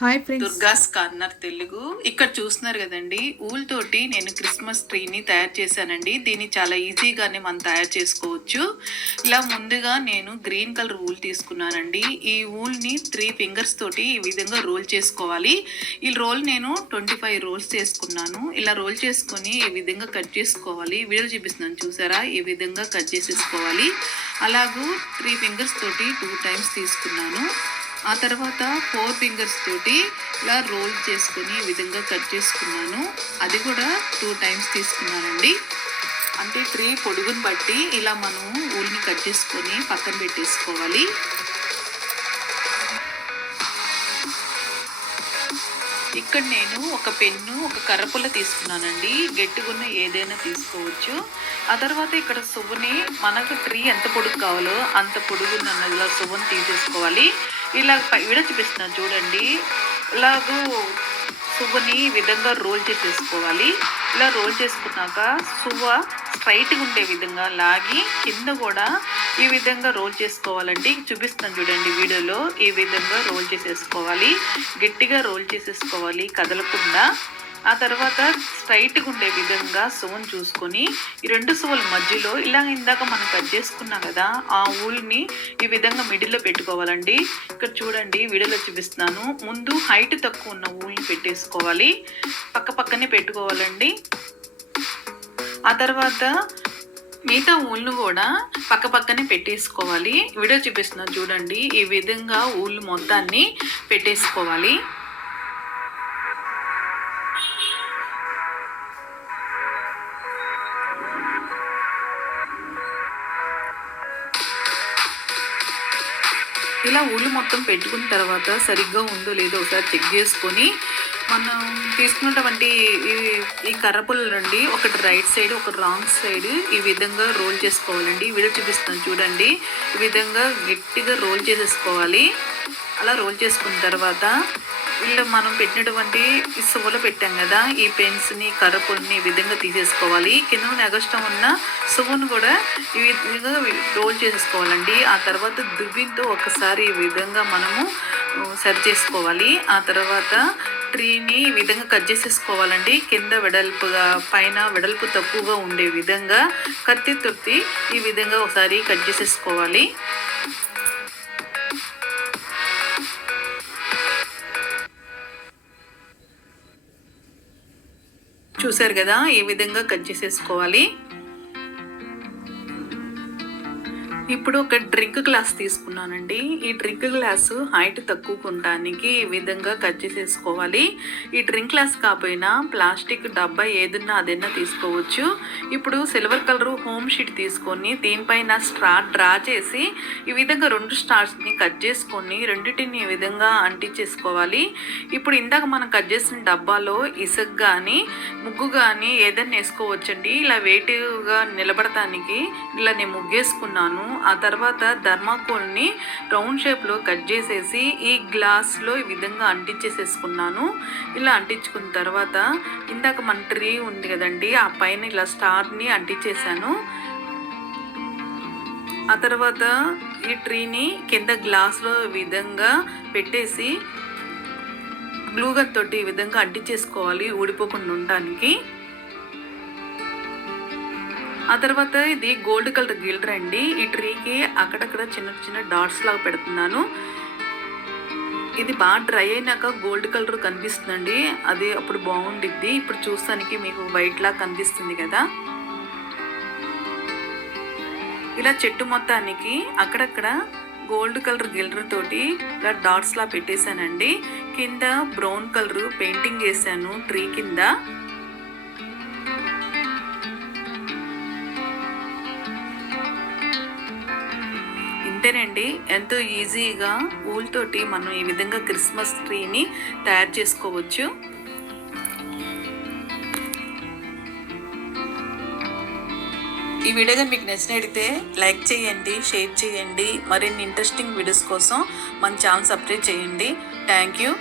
Hi friends Durga's corner Telugu. ఇక్కడ చూస్తున్నారు కదండి ఊల్తోటి నేను క్రిస్మస్ ట్రీని తయారు చేశానండి. దీన్ని చాలా ఈజీగానే మనం తయారు చేసుకోవచ్చు. ఇలా ముందుగా నేను గ్రీన్ కలర్ ఊల్ తీసుకున్నానండి. ఈ ఊల్ని త్రీ ఫింగర్స్ తోటి ఈ విధంగా రోల్ చేసుకోవాలి. ఈ రోల్ నేను ట్వంటీ ఫైవ్ రోల్స్ చేసుకున్నాను. ఇలా రోల్ చేసుకొని ఈ విధంగా కట్ చేసుకోవాలి. వీడియో చూపిస్తున్నాను చూసారా? ఈ విధంగా కట్ చేసేసుకోవాలి. అలాగూ త్రీ ఫింగర్స్ తోటి టూ టైమ్స్ తీసుకున్నాను. ఆ తర్వాత ఫోర్ ఫింగర్స్ తోటి ఇలా రోల్ చేసుకొని ఈ విధంగా కట్ చేసుకున్నాను. అది కూడా టూ టైమ్స్ తీసుకున్నానండి. అంటే ట్రీ పొడుగుని బట్టి ఇలా మనం ఊల్ని కట్ చేసుకొని పక్కన పెట్టేసుకోవాలి. ఇక్కడ నేను ఒక పెన్ను ఒక కర్రపుల్ల తీసుకున్నానండి. గట్టిగున్న ఏదైనా తీసుకోవచ్చు. ఆ తర్వాత ఇక్కడ సువ్వుని మనకు ట్రీ ఎంత పొడుగు కావాలో అంత పొడుగున్న ఇలా సువ్వుని తీసేసుకోవాలి. ఇలా విడ చూపిస్తున్నాను చూడండి. ఇలాగూ సువ్వని ఈ విధంగా రోల్ చేసేసుకోవాలి. ఇలా రోల్ చేసుకున్నాక సువ్వ స్ట్రైట్గా ఉండే విధంగా లాగి కింద కూడా ఈ విధంగా రోల్ చేసుకోవాలండి. చూపిస్తాను చూడండి వీడియోలో ఈ విధంగా రోల్ చేసేసుకోవాలి. గట్టిగా రోల్ చేసేసుకోవాలి కదలకుండా. ఆ తర్వాత స్ట్రైట్గా ఉండే విధంగా సువను చూసుకొని ఈ రెండు సువల మధ్యలో ఇలా ఇందాక మనం కట్ చేసుకున్నాం కదా ఆ ఊల్ని ఈ విధంగా మిడిల్లో పెట్టుకోవాలండి. ఇక్కడ చూడండి వీడియోలో చూపిస్తున్నాను. ముందు హైట్ తక్కువ ఉన్న ఊల్ని పెట్టేసుకోవాలి. పక్క పక్కనే పెట్టుకోవాలండి. ఆ తర్వాత మిగతా ఊళ్ళు కూడా పక్క పక్కనే పెట్టేసుకోవాలి. వీడియో చూపిస్తున్నాను చూడండి ఈ విధంగా ఊళ్ళు మొత్తాన్ని పెట్టేసుకోవాలి. ఇలా ఊళ్ళు మొత్తం పెట్టుకున్న తర్వాత సరిగ్గా ఉందో లేదో ఒకసారి చెక్ చేసుకొని మనం తీసుకున్నటువంటి ఈ ఈ కర్రపుల్ల ఒకటి రైట్ సైడ్ ఒకటి రాంగ్ సైడ్ ఈ విధంగా రోల్ చేసుకోవాలండి. వీడియో చూపిస్తాను చూడండి. ఈ విధంగా గట్టిగా రోల్ చేసేసుకోవాలి. అలా రోల్ చేసుకున్న తర్వాత వీళ్ళు మనం పెట్టినటువంటి ఈ పెట్టాం కదా ఈ పెన్స్ని కర్రపుల్ని ఈ విధంగా తీసేసుకోవాలి. కింద నగష్టం ఉన్న సువ్వును కూడా ఈ విధంగా రోల్ చేసేసుకోవాలండి. ఆ తర్వాత దువ్వితో ఒకసారి ఈ విధంగా మనము సరి చేసుకోవాలి. ఆ తర్వాత ట్రీని ఈ విధంగా కట్ చేసేసుకోవాలండి. కింద వెడల్పుగా పైన వెడల్పు తక్కువగా ఉండే విధంగా కత్తి తొత్తి ఈ విధంగా ఒకసారి కట్ చేసేసుకోవాలి. చూసారు కదా ఏ విధంగా కట్ చేసేసుకోవాలి? ఇప్పుడు ఒక డ్రింక్ గ్లాస్ తీసుకున్నానండి. ఈ డ్రింక్ గ్లాసు హైట్ తక్కువ ఉండడానికి ఈ విధంగా కట్ చేసేసుకోవాలి. ఈ డ్రింక్ గ్లాస్ కాకపోయినా ప్లాస్టిక్ డబ్బా ఏదన్నా అదైనా తీసుకోవచ్చు. ఇప్పుడు సిల్వర్ కలర్ హోమ్ షీట్ తీసుకొని దీనిపైన స్ట్రా డ్రా చేసి ఈ విధంగా రెండు స్టార్స్ని కట్ చేసుకొని రెండింటిని ఈ విధంగా అంటించేసుకోవాలి. ఇప్పుడు ఇందాక మనం కట్ చేసిన డబ్బాలో ఇసుక కానీ ముగ్గు కానీ ఏదైనా వేసుకోవచ్చండి. ఇలా వేటుగా నిలబడటానికి ఇలా నేను ముగ్గేసుకున్నాను. ఆ తర్వాత ధర్మాకోల్ని రౌండ్ షేప్లో కట్ చేసేసి ఈ గ్లాస్లో ఈ విధంగా అంటించేసేసుకున్నాను ఇలా అంటించుకున్న తర్వాత ఇందాక మన ట్రీ ఉంది కదండి ఆ పైన ఇలా స్టార్ని అంటించేసాను ఆ తర్వాత ఈ ట్రీని కింద గ్లాస్లో విధంగా పెట్టేసి గ్లూగన్ తోటి ఈ విధంగా అంటించేసుకోవాలి ఊడిపోకుండా ఉండటానికి ఆ తర్వాత ఇది గోల్డ్ కలర్ గిల్డర్ అండి ఈ ట్రీకి అక్కడక్కడ చిన్న చిన్న డాట్స్ లాగా పెడుతున్నాను. ఇది బాగా డ్రై అయినాక గోల్డ్ కలర్ కనిపిస్తుందండి. అది అప్పుడు బాగుండిద్ది. ఇప్పుడు చూస్తానికి మీకు వైట్ లాగా కనిపిస్తుంది కదా. ఇలా చెట్టు మొత్తానికి అక్కడక్కడ గోల్డ్ కలర్ గిల్డర్ తోటి ఇలా డాట్స్ లా పెట్టేశానండి. కింద బ్రౌన్ కలర్ పెయింటింగ్ వేసాను ట్రీ కింద. అంతేనండి. ఎంతో ఈజీగా ఊల్తోటి మనం ఈ విధంగా క్రిస్మస్ ట్రీని తయారు చేసుకోవచ్చు. ఈ వీడియో కానీ మీకు నచ్చినట్టయితే లైక్ చేయండి షేర్ చేయండి. మరిన్ని ఇంట్రెస్టింగ్ వీడియోస్ కోసం మన ఛానల్ సబ్స్క్రైబ్ చేయండి. Thank you.